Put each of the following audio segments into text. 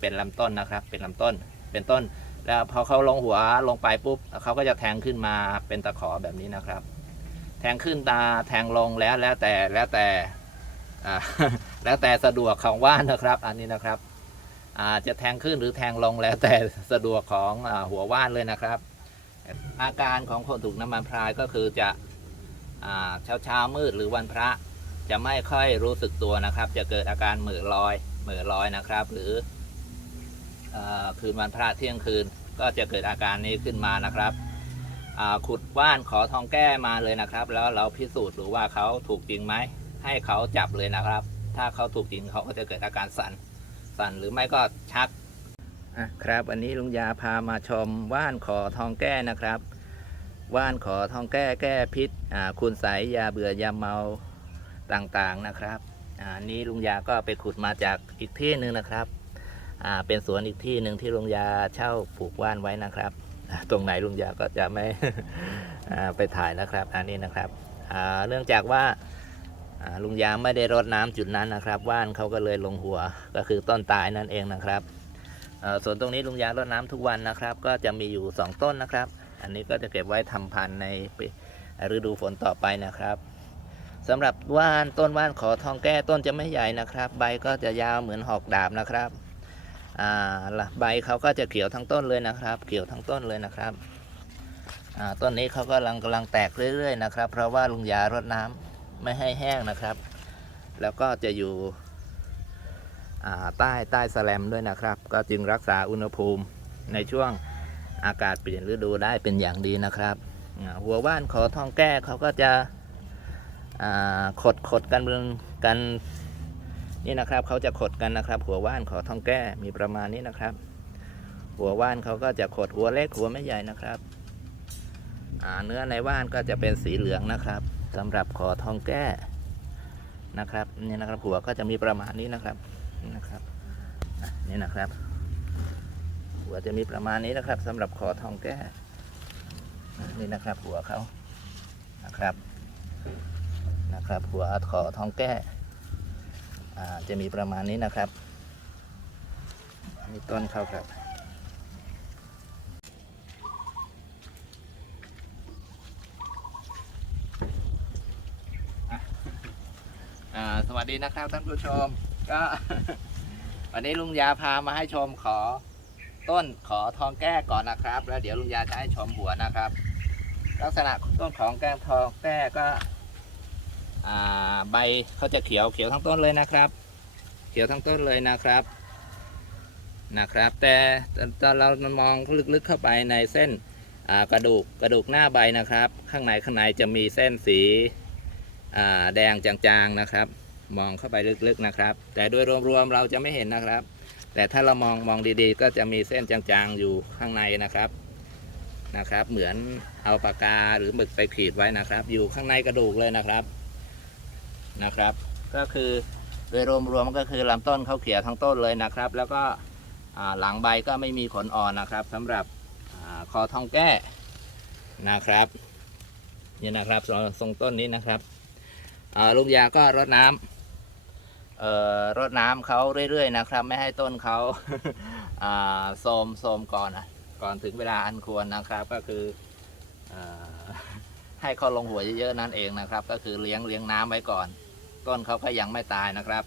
เป็นลำต้นนะครับ เป็นลำต้น เป็นต้น แล้วพอเขาลงหัวลงไปปุ๊บเขาก็จะแทงขึ้นมาเป็นตะขอแบบนี้นะครับ แทงขึ้นตาแทงลงแล้วแล้วแต่แล้วแต่แล้วแต่สะดวกของว่านนะครับ อันนี้นะครับจะแทงขึ้นหรือแทงลงแล้วแต่สะดวกของอหัวว่านเลยนะครับ อาการของคนถูกน้ำมันพรายก็คือจะเช้าเช้ามืดหรือวันพระจะไม่ค่อยรู้สึกตัวนะครับ จะเกิดอาการเหม่อลอยเหม่อลอยนะครับ หรือ คืนวันพระเที่ยงคืนก็จะเกิดอาการนี้ขึ้นมานะครับขุดว่านขอทองแก้มาเลยนะครับ แล้วเราพิสูจน์ดูว่าเขาถูกจริงไหมให้เขาจับเลยนะครับ ถ้าเขาถูกจริงเขาก็จะเกิดอาการสั่นสั่นหรือไม่ก็ชักครับวันนี้ลุงยาพามาชมว่านขอทองแก้นะครับ ว่านขอทองแก้แก้พิษคุณใสยยาเบื่อยาเมาต่างๆนะครับอ่านี้ลุงยาก็ไปขุดมาจากอีกที่หนึ่งนะครับ อ่าเป็นสวนอีกที่หนึ่งที่ลุงยาเช่าปลูกว่านไว้นะครับ ตรงไหนลุงยาก็จะไม่ไปถ่ายนะครับ อันนี้นะครับเนื่องจากว่าลุงยาไม่ได้รดน้ำจุดนั้นนะครับว่านเขาก็เลยลงหัวก็คือต้นตายนั่นเองนะครับส่วนตรงนี้ลุงยารดน้ำทุกวันนะครับ ก็จะมีอยู่สองต้นนะครับ อันนี้ก็จะเก็บไว้ทำพันธุ์ในฤดูฝนต่อไปนะครับสำหรับว่านต้นว่านขอทองแก้ต้นจะไม่ใหญ่นะครับ ใบก็จะยาวเหมือนหอกดาบนะครับ อ่าใบเขาก็จะเขียวทั้งต้นเลยนะครับ เขียวทั้งต้นเลยนะครับอ่าต้นนี้เขาก็กำลังกำลังแตกเรื่อยๆนะครับ เพราะว่าลุงยารดน้ำไม่ให้แห้งนะครับ แล้วก็จะอยู่ใต้ใต้แสแลมด้วยนะครับ ก็จึงรักษาอุณหภูมิในช่วงอากาศเปลี่ยนฤดูได้เป็นอย่างดีนะครับ หัวว่านขอทองแก้เขาก็จะขดขดกันเมืองกัน นี่นะครับเขาจะขดกันนะครับ หัวว่านขอทองแก้มีประมาณนี้นะครับ หัวว่านเขาก็จะขดหัวเล็กหัวไม่ใหญ่นะครับเนื้อในว่านก็จะเป็นสีเหลืองนะครับสำหรับขอทองแก้นะครับนี่นะครับหัวก็จะมีประมาณนี้นะครับนี่นะครับนี่นะครับ หัวจะมีประมาณนี้นะครับสำหรับขอทองแก้นี่นะครับ หัวเขานะครับนะครับ หัวขอทองแก้อ่ จะมีประมาณนี้นะครับนี่ต้นเขาครับ สวัสดีนะครับท่านผู้ชม ก็ วันนี้ลุงยาพามาให้ชมขอต้นขอทองแก้ก่อนนะครับ แล้วเดี๋ยวลุงยาจะให้ชมหัวนะครับ ลักษณะต้นของแก้ทองแก้ก็ ใบเขาจะเขียวเขียวทั้งต้นเลยนะครับ เขียวทั้งต้นเลยนะครับนะครับ แต่ตอนเรามองลึกๆเข้าไปในเส้นกระดูกกระดูกหน้าใบนะครับ ข้างในข้างในจะมีเส้นสีแดงจางๆนะครับ มองเข้าไปลึกๆนะครับ แต่โดยรวมๆเราจะไม่เห็นนะครับ แต่ถ้าเรามองมองดีๆ ก็จะมีเส้นจางๆอยู่ข้างในนะครับนะครับ เหมือนเอาปากกาหรือหมึกไปขีดไว้นะครับ อยู่ข้างในกระดูกเลยนะครับ นะครับ ก็คือโดยรวมๆก็คือลำต้นเขาเขียวทั้งต้นเลยนะครับ แล้วก็หลังใบก็ไม่มีขนอ่อนนะครับสำหรับอคอทองแก้นะครับนี่นะครับทรงทรงต้นนี้นะครับลุงยาก็รดน้ำรดน้ำเขาเรื่อย ๆ นะครับ ไม่ให้ต้นเขาโทมโทมก่อนนะก่อนถึงเวลาอันควรนะครับก็คือเอ่อให้เขาลงหัวเยอะๆนั่นเองนะครับ ก็คือเลี้ยงเลี้ยงน้ำไว้ก่อน ต้นเขาก็ยังไม่ตายนะครับ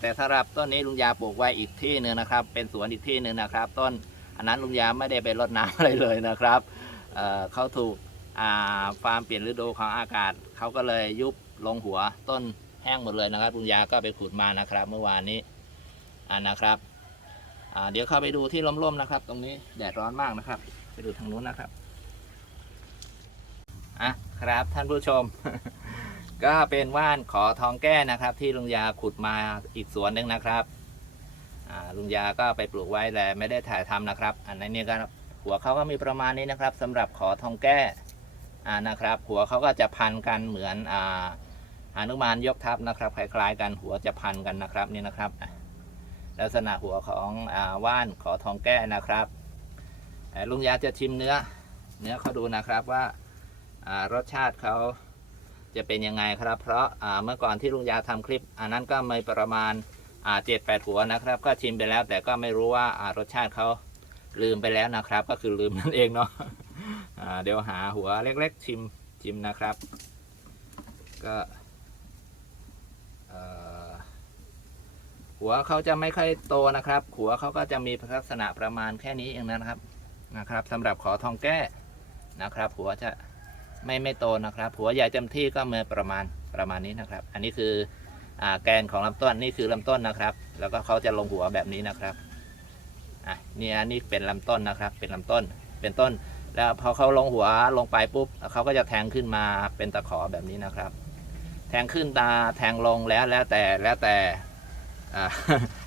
แต่สำหรับต้นนี้ลุงยาปลูกไว้อีกที่หนึ่งนะครับ เป็นสวนอีกที่หนึ่งนะครับ ต้นอันนั้นลุงยาไม่ได้ไปรดน้ำอะไรเลยนะครับเเขาถูกอ่าฟาร์มเปลี่ยนฤดูของอากาศเขาก็เลยยุบลงหัวต้นแห้งหมดเลยนะครับลุงยาก็ไปขุดมานะครับ เมื่อวานนี้อ่านะครับเดี๋ยวเข้าไปดูที่ร่มๆนะครับ ตรงนี้แดดร้อนมากนะครับ ไปดูทางนู้นนะครับอะครับท่านผู้ชม ก็เป็นว่านขอทองแก้นะครับ ที่ลุงยาขุดมาอีกสวนหนึ่งนะครับลุงยาก็ไปปลูกไว้แต่ไม่ได้ถ่ายทำนะครับ อันนี้เนี่ยก็หัวเขาก็มีประมาณนี้นะครับสำหรับขอทองแก้อ่นะครับ หัวเขาก็จะพันกันเหมือนอ่านุมานยกทัพนะครับคล้ายๆกันหัวจะพันกันนะครับนี่นะครับลักษณะหัวของอว่านขอทองแก้นะครับลุงยาจะชิมเนื้อ เนื้อเขาดูนะครับว่ารสชาติเขา จะเป็นยังไงครับ เพราะเมื่อก่อนที่ลุงยาทำคลิป อันนั้นก็ไม่ประมาณเจ็ดแปดหัวนะครับ ก็ชิมไปแล้วแต่ก็ไม่รู้ว่ารสชาติเขาลืมไปแล้วนะครับ ก็คือลืมนั่นเองเนาะเดี๋ยวหาหัวเล็ก ๆ ชิมชิมนะครับ ก็หัวเขาจะไม่ค่อยโตนะครับ หัวเขาก็จะมีลักษณะประมาณแค่นี้เองนะครับนะครับสำหรับขอทองแก้นะครับ หัวจะ ไม่ไม่โตนะครับ หัวใหญ่เต็มที่ก็เมื่อประมาณประมาณนี้นะครับ อันนี้คืออแกนของลำต้นนี่คือลำต้นนะครับ แล้วก็เขาจะลงหัวแบบนี้นะครับอะนี่อันนี้เป็นลำต้นนะครับ เป็นลำต้นเป็นต้น แล้วพอเขาลงหัวลงไปปุ๊บเขาก็จะแทงขึ้นมาเป็นตะขอแบบนี้นะครับ แทงขึ้นตาแทงลงแล้วแล้วแต่แล้วแต่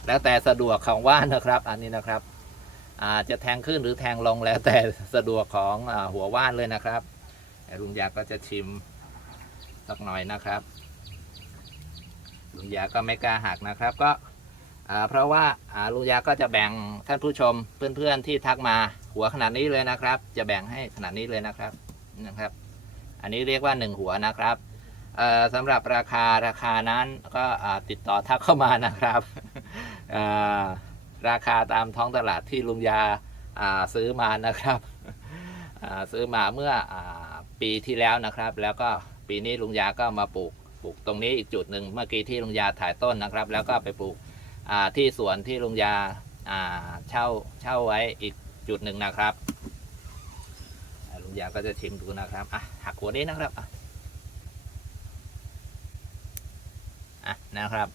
แล้วแต่สะดวกของว่านนะครับ อันนี้นะครับจะแทงขึ้นหรือแทงลงแล้วแต่สะดวกของอหัวว่านเลยนะครับ ลุงยาก็จะชิมสักหน่อยนะครับลุงยาก็ไม่กล้าหักนะครับ ก็เพราะว่าลุงยาก็จะแบ่งท่านผู้ชมเพื่อนๆที่ทักมาหัวขนาดนี้เลยนะครับ จะแบ่งให้ขนาดนี้เลยนะครับนะครับ อันนี้เรียกว่าหนึ่งหัวนะครับสำหรับราคาราคานั้นก็ติดต่อทักเข้ามานะครับราคาตามท้องตลาดที่ลุงยาซื้อมานะครับซื้อมาเมื่ออ ปีที่แล้วนะครับ แล้วก็ปีนี้ลุงยาก็มาปลูกปลูกตรงนี้อีกจุดหนึ่งเมื่อกี้ที่ลุงยาถ่ายต้นนะครับ แล้วก็ไปปลูกที่สวนที่ลุงยาเช่าเช่าไว้อีกจุดหนึ่งนะครับลุงยาก็จะชิมดูนะครับอะหักหัวนี้นะครับอะนะครับ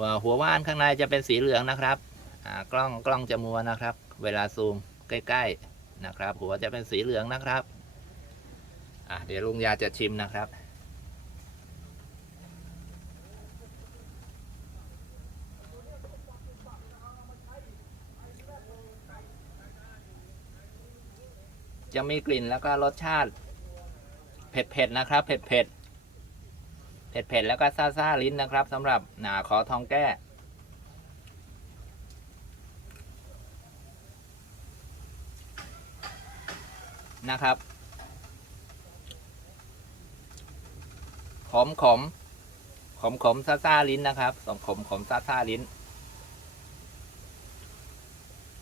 ว่าหัวว่านข้างในจะเป็นสีเหลืองนะครับกล้องกล้องจะมัวนะครับ เวลาซูมใกล้ ๆนะครับ หัวจะเป็นสีเหลืองนะครับ อะเดี๋ยวลุงยาจะชิมนะครับ จะมีกลิ่นแล้วก็รสชาติ เผ็ดๆนะครับ เผ็ดๆเผ็ดๆ แล้วก็ซ่าๆลิ้นนะครับสำหรับหนาขอทองแก้ นะครับ ขมขมขมขมๆซ่าลิ้นนะครับสองขมขมๆซ่าลิ้น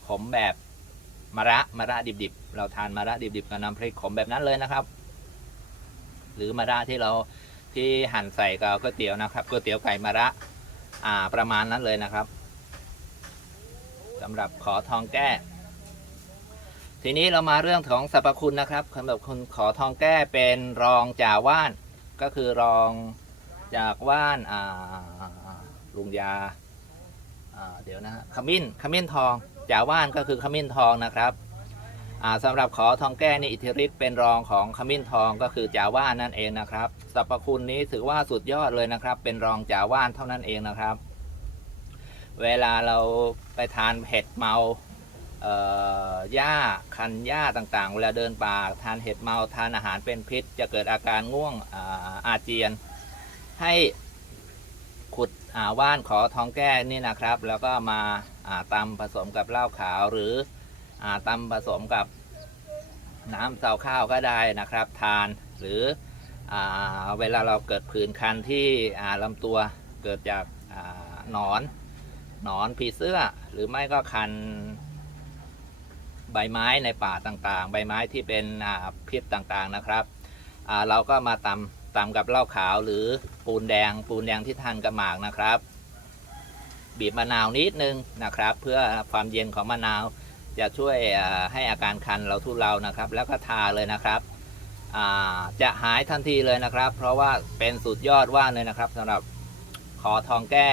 ขมแบบมะระมะระดิบๆ เราทานมะระดิบๆกับน้ำพริกขมแบบนั้นเลยนะครับ หรือมะระที่เราที่หั่นใส่กับก๋วยเตี๋ยวนะครับก๋วยเตี๋ยวไก่มะระอ่าประมาณนั้นเลยนะครับสำหรับขอทองแก้ ทีนี้เรามาเรื่องของสรรพคุณนะครับสำหรับคุณขอทองแก้เป็นรองจ่าว่าน ก็คือรองจากว่านอ่าลุงยาอ่าเดี๋ยวนะฮะขมิ้นขมิ้นทองจ่าว่านก็คือขมิ้นทองนะครับอ่าสำหรับขอทองแก้นี่อิทธิฤทธิ์เป็นรองของขมิ้นทองก็คือจาว่านนั่นเองนะครับสรรพคุณนี้ถือว่าสุดยอดเลยนะครับ เป็นรองจาว่านเท่านั้นเองนะครับ เวลาเราไปทานเห็ดเมา หญ้าคันหญ้าต่างๆ เวลาเดินป่าทานเห็ดเมาทานอาหารเป็นพิษ จะเกิดอาการง่วงอาอาเจียน ให้ขุดอาว่านขอทองแก้นี่นะครับ แล้วก็มาาตำผสมกับเหล้าขาวหรืออตำผสมกับน้ำเสาข้าวก็ได้นะครับ ทานหรืออเวลาเราเกิดผื่นคันที่ลำตัวเกิดจากอาหนอนหนอนผีเสื้อหรือไม่ก็คัน ใบไม้ในป่าต่างๆ ใบไม้ที่เป็นพิษต่างๆนะครับเราก็มาตำตำกับเหล้าขาวหรือปูนแดงปูนแดงที่ทานกับหมากนะครับ บีบมะนาวนิดนึงนะครับ เพื่อความเย็นของมะนาวจะช่วยให้อาการคันเราทุเลานะครับ แล้วก็ทาเลยนะครับจะหายทันทีเลยนะครับ เพราะว่าเป็นสุดยอดว่าเลยนะครับสำหรับขอทองแก้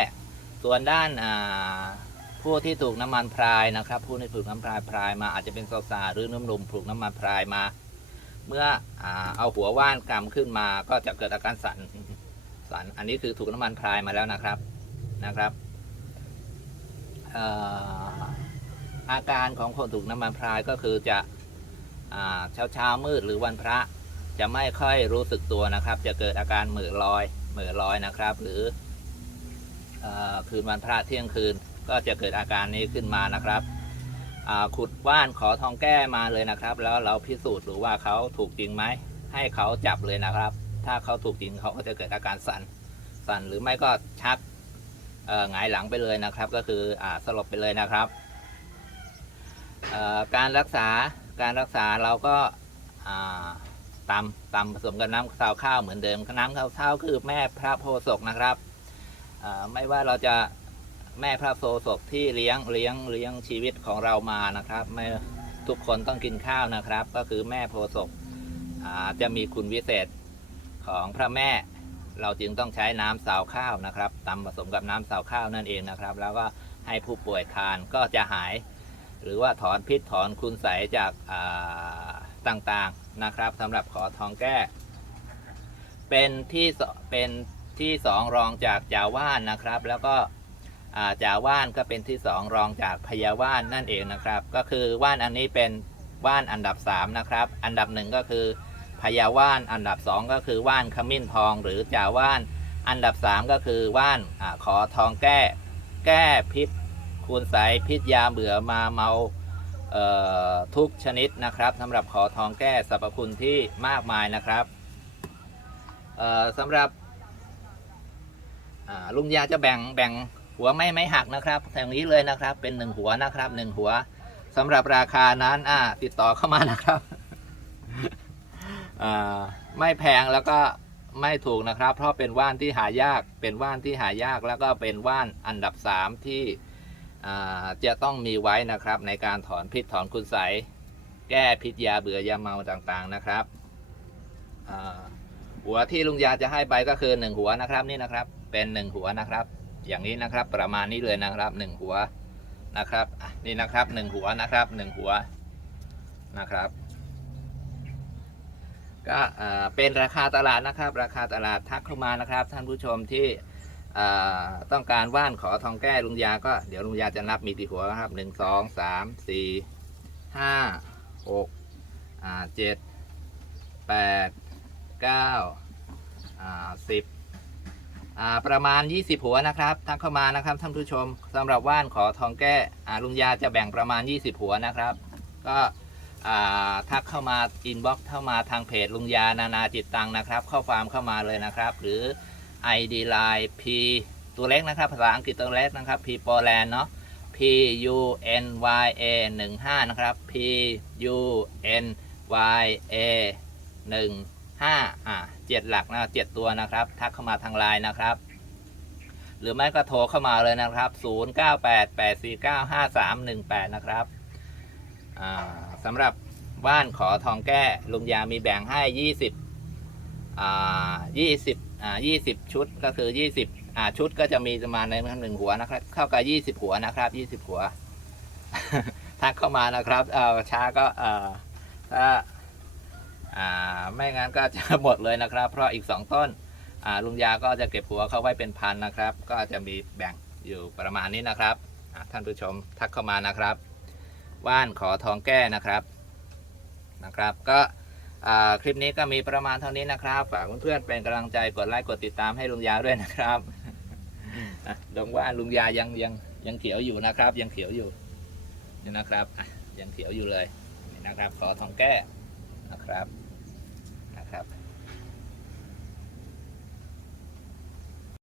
ส่วนด้านา ผู้ที่ถูกน้ำมันพรายนะครับ ผู้ที่ถูกน้ำพรายพรายมาอาจจะเป็นสาวๆหรือนุ่มๆมถูกน้ำมันพรายมา เมื่ออเอาหัวว่านกำขึ้นมาก็จะเกิดอาการสั่นสั่นอันนี้คือถูกน้ำมันพรายมาแล้วนะครับนะครับอาการของคนถูกน้ำมันพรายก็คือจะเช้าเช้ามืดหรือวันพระจะไม่ค่อยรู้สึกตัวนะครับ จะเกิดอาการเหม่อลอยเหม่อลอยนะครับ หรือออคืนวันพระเที่ยงคืน ก็จะเกิดอาการนี้ขึ้นมานะครับขุดว่านขอทองแก้มาเลยนะครับ แล้วเราพิสูจน์หรือว่าเขาถูกจริงไหม ให้เขาจับเลยนะครับ ถ้าเขาถูกจริงเขาก็จะเกิดอาการสั่น สั่นหรือไม่ก็ชักหงายหลังไปเลยนะครับ ก็คืออสลบไปเลยนะครับ การรักษาการรักษาเราก็ตำตำผสมกับน้ำซาวข้าวเหมือนเดิมน้ำซาวข้าวคือแม่พระโพศกนะครับไม่ว่าเราจะ แม่พระโพศกที่เลี้ยงเลี้ยงเลี้ยงชีวิตของเรามานะครับไม่ทุกคนต้องกินข้าวนะครับ ก็คือแม่โพศกจะมีคุณวิเศษของพระแม่ เราจึงต้องใช้น้ำสาวข้าวนะครับตำผสมกับน้ำสาวข้าวนั่นเองนะครับ แล้วก็ให้ผู้ป่วยทานก็จะหาย หรือว่าถอนพิษถอนคุณใสจากอ่าต่างๆนะครับสำหรับขอทองแก้ เป็นที่เป็นที่สองรองจากจาว่านนะครับ แล้วก็ อ่าจาว่านก็เป็นที่สองรองจากพยาว่านนั่นเองนะครับ ก็คือว่านอันนี้เป็นว่านอันดับสามนะครับ อันดับหนึ่งก็คือพยาว่านอันดับ 2 ก็คือว่านขมิ้นทอง หรือจ่าว่านอันดับ 3 ก็คือว่านอขอทองแก้ แก้พิษคูณใสพิษยาเบื่อมาเมาเทุกชนิดนะครับสำหรับขอทองแก้สรรพคุณที่มากมายนะครับสำหรับลุงยาจะแบ่งแบ่ง หัวไม่ไม่หักนะครับอย่างนี้เลยนะครับ เป็นหนึ่งหัวนะครับหนึ่งหัวสำหรับราคานั้นอ่าติดต่อเข้ามานะครับอ่าไม่แพงแล้วก็ไม่ถูกนะครับ เพราะเป็นว่านที่หายากเป็นว่านที่หายากแล้วก็เป็นว่านอันดับ3ที่จะต้องมีไว้นะครับ ในการถอนพิษถอนคุณใสแก้พิษยาเบื่อยาเมาต่างๆนะครับหัวที่ลุงยาจะให้ไปก็คือ1หัวนะครับนี่นะครับ เป็น1หัวนะครับ อย่างนี้นะครับ ประมาณนี้เลยนะครับ1หัวนะครับนี่นะครับ1หัวนะครับ1หัวนะครับก็เป็นราคาตลาดนะครับ ราคาตลาดทักเข้ามานะครับ ท่านผู้ชมที่ต้องการว่านขอทองแก้ลุงยาก็เดี๋ยวลุงยาจะนับมีกี่หัวครับหนึ่งสองสามสี่ห้าหกเจ็ดแปดเก้าสิบ ประมาณ 20 หัวนะครับทักเข้ามานะครับท่านผู้ชมสำหรับว่านขอทองแก้อ่ลุงยาจะแบ่งประมาณ 20 หัวนะครับ ก็ทักเข้ามาอินบ็อกเข้ามาทางเพจลุงยานานาจิตตังนะครับเข้าฟาร์มเข้ามาเลยนะครับ หรือ ID Line P ตัวเล็กนะครับ ภาษาอังกฤษตัวเล็กนะครับ P โปแลนด์เนาะ P U N Y A 15นะครับ P U N Y A 1 15อ่าเจ็ดหลักนะเจ็ดตัวนะครับ ทักเข้ามาทางไลน์นะครับ หรือไม่ก็โทรเข้ามาเลยนะครับ0988495318นะครับอ่าสำหรับว่านขอทองแก้ลุงยามีแบ่งให้20อ่า20อ่า20ชุดก็คือ20อ่าชุดก็จะมีประมาณในหนึ่งหัวนะครับ เข้ากับ20หัวนะครับ20หัวทักเข้ามานะครับเอ่อช้าก็เอ่อถ้าอ่า ไม่งั้นก็จะหมดเลยนะครับ เพราะอีก 2 ต้นลุงยาก็จะเก็บหัวเข้าไว้เป็นพันนะครับ ก็จะมีแบ่งอยู่ประมาณนี้นะครับท่านผู้ชมทักเข้ามานะครับ ว่านขอทองแก้นะครับนะครับ ก็คลิปนี้ก็มีประมาณเท่านี้นะครับฝากเพื่อนๆเป็นกำลังใจกดไลค์กดติดตามให้ลุงยาด้วยนะครับดงว่านลุงยายังยังยังเขียวอยู่นะครับ ยังเขียวอยู่นี่นะครับยังเขียวอยู่เลยนี่นะครับขอทองแก้นะครับ